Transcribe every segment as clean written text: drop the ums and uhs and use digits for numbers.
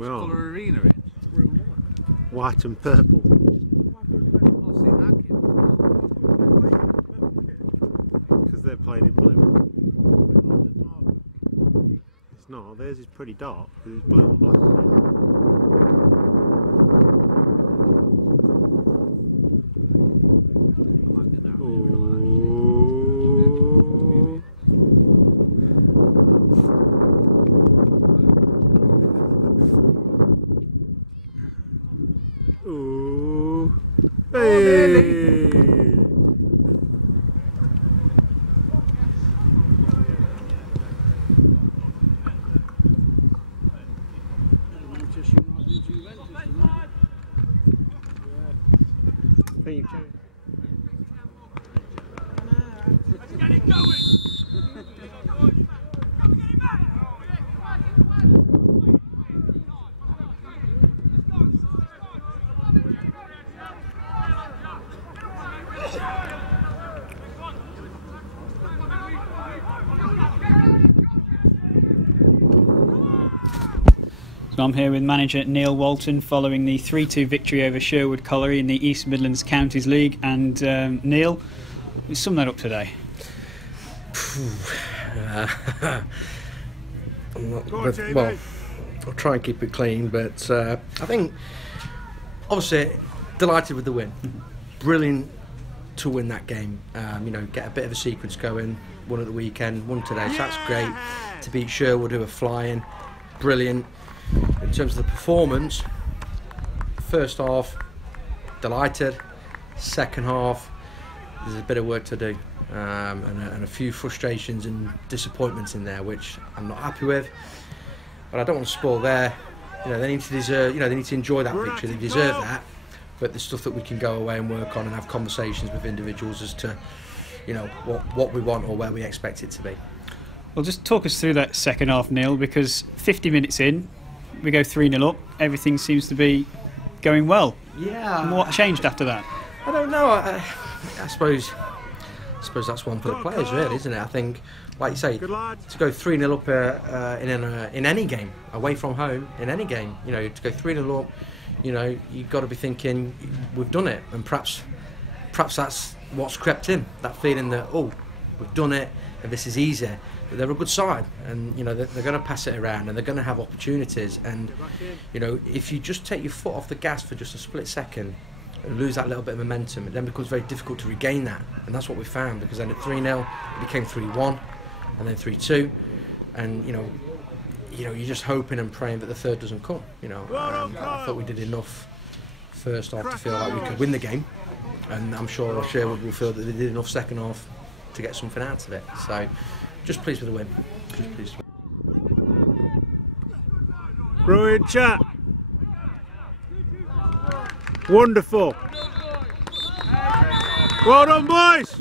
Which colour arena it? White and purple. I've not seen that kit before. Because they're playing in blue. It's not, theirs is pretty dark because it's blue and black. Ooh. Hey. Get it going! So I'm here with manager Neil Walton following the 3-2 victory over Sherwood Colliery in the East Midlands Counties League. And Neil, sum that up today. Well, I'll try and keep it clean, but I think obviously delighted with the win. Brilliant to win that game. You know, get a bit of a sequence going. Won at the weekend, won today, so that's great. To beat Sherwood, who are flying, brilliant. In terms of the performance, first half, delighted. Second half, there's a bit of work to do, and a few frustrations and disappointments in there, which I'm not happy with. But I don't want to spoil their. You know, they need to deserve. You know, they need to enjoy that victory. They deserve that. But there's stuff that we can go away and work on and have conversations with individuals as to, you know, what we want or where we expect it to be. Well, just talk us through that second half, Neil, because 50 minutes in, we go 3-0 up. Everything seems to be going well. Yeah. And what changed after that? I don't know. I suppose that's one for the players, really, isn't it? I think, like you say, to go 3-0 up in any game, away from home, in any game, you know, to go 3-0 up, you know, you've got to be thinking we've done it, and perhaps that's what's crept in, that feeling that, oh, we've done it and this is easy. But they're a good side, and you know they're going to pass it around and they're going to have opportunities. And you know, if you just take your foot off the gas for just a split second and lose that little bit of momentum, it then becomes very difficult to regain that. And that's what we found, because then at 3-0 it became 3-1 and then 3-2, and you know you're just hoping and praying that the third doesn't come. You know, I thought we did enough first half to feel like we could win the game, and I'm sure Sherwood will feel that they did enough second half to get something out of it. So just pleased with the win. Just pleased. Brilliant chat. Wonderful. Well done, boys.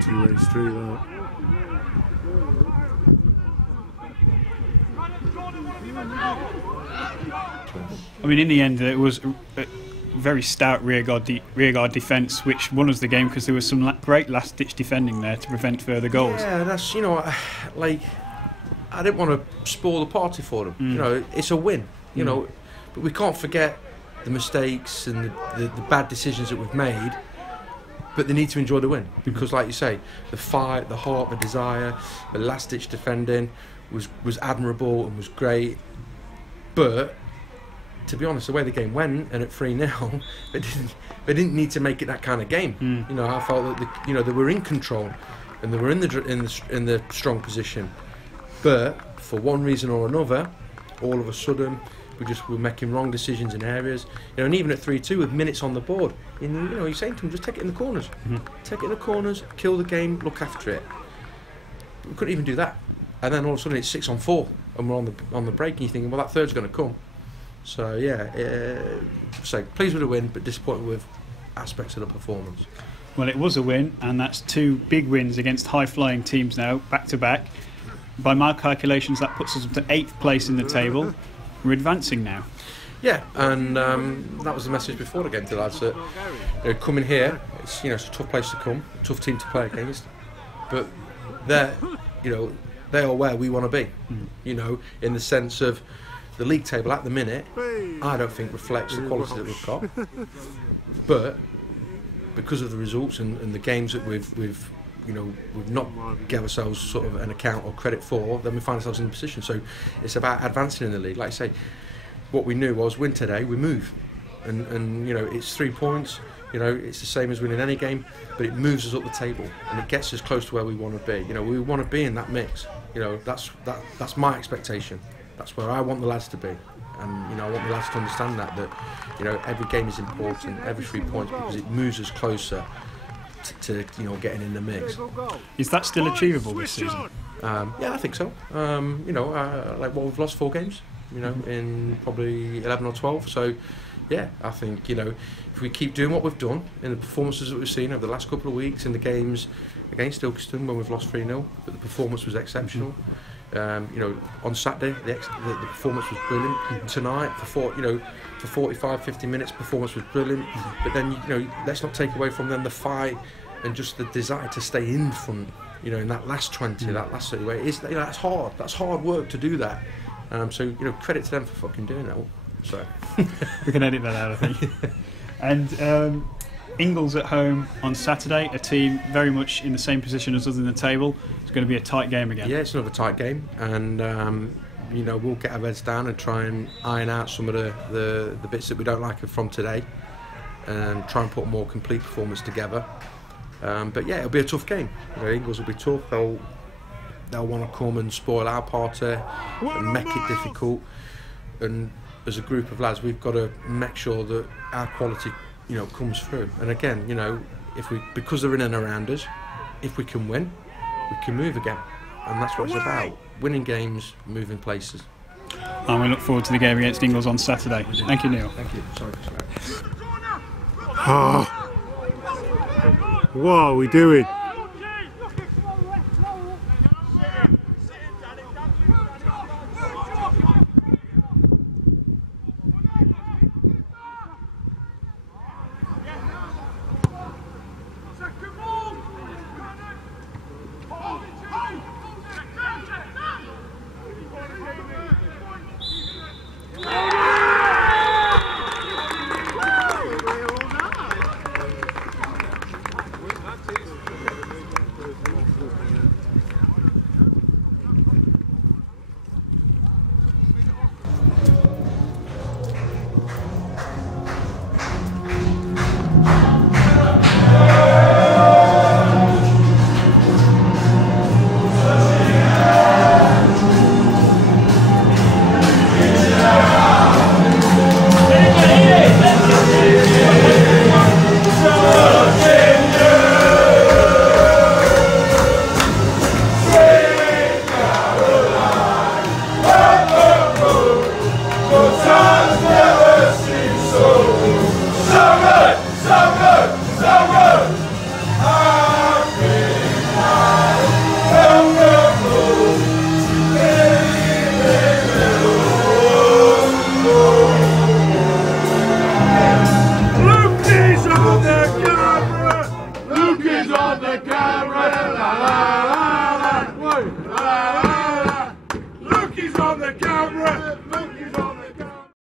Two-ways through that. I mean, in the end, it was a very stout rearguard defence, which won us the game because there was some great last-ditch defending there to prevent further goals. Yeah, that's, you know, like I didn't want to spoil the party for them. You know, it's a win. You know, but we can't forget the mistakes and the bad decisions that we've made. But they need to enjoy the win because, like you say, the fight, the heart, the desire, the last-ditch defending was admirable and was great. But to be honest, the way the game went and at 3-0, they didn't need to make it that kind of game. You know, I felt that they were in control and they were in the strong position. But for one reason or another, all of a sudden we were making wrong decisions in areas. You know, and even at 3-2 with minutes on the board, you're saying to them, just take it in the corners, take it in the corners, kill the game, look after it. We couldn't even do that, and then all of a sudden it's 6-on-4, and we're on the break, and you're thinking, well, that third's going to come. So yeah, so pleased with the win, but disappointed with aspects of the performance. Well, it was a win, and that's 2 big wins against high-flying teams now, back to back. By my calculations, that puts us up to 8th place in the table. We're advancing now. Yeah, and that was the message before the game to the lads that coming here, it's a tough place to come, a tough team to play against, but they are where we want to be. In the sense of the league table at the minute, I don't think reflects the quality that we've got, but because of the results and the games that we've not give ourselves sort of an account or credit for, then we find ourselves in the position. So it's about advancing in the league. Like I say, what we knew was win today, we move, and it's 3 points. It's the same as winning any game, but it moves us up the table and it gets us close to where we want to be. We want to be in that mix. That's my expectation. That's where I want the lads to be, and I want the lads to understand that every game is important, every 3 points, because it moves us closer to getting in the mix. Is that still achievable this season? Yeah, I think so. Like what we've lost 4 games, in probably 11 or 12. So yeah, I think if we keep doing what we've done in the performances that we've seen over the last couple of weeks in the games against Ilkeston when we've lost 3-0, but the performance was exceptional. On Saturday the performance was brilliant. Tonight for 45-50 minutes performance was brilliant, but then let's not take away from them the fight and just the desire to stay in front, in that last 20, that last 30 way. That's hard work to do that, so credit to them for fucking doing that. So we can edit that out, I think. And Ingles at home on Saturday, a team very much in the same position as us in the table. It's going to be a tight game again. Yeah, it's another tight game, and we'll get our heads down and try and iron out some of the bits that we don't like from today, and try and put a more complete performance together. But yeah, it'll be a tough game. Ingles will be tough. They'll want to come and spoil our party and make it difficult. And as a group of lads, we've got to make sure that our quality comes through. And again, because they're in and around us, if we can win, we can move again, and that's what it's about: winning games, moving places. And we look forward to the game against Ingles on Saturday. Thank you, Neil. Thank you. Sorry for swearing. What are we doing?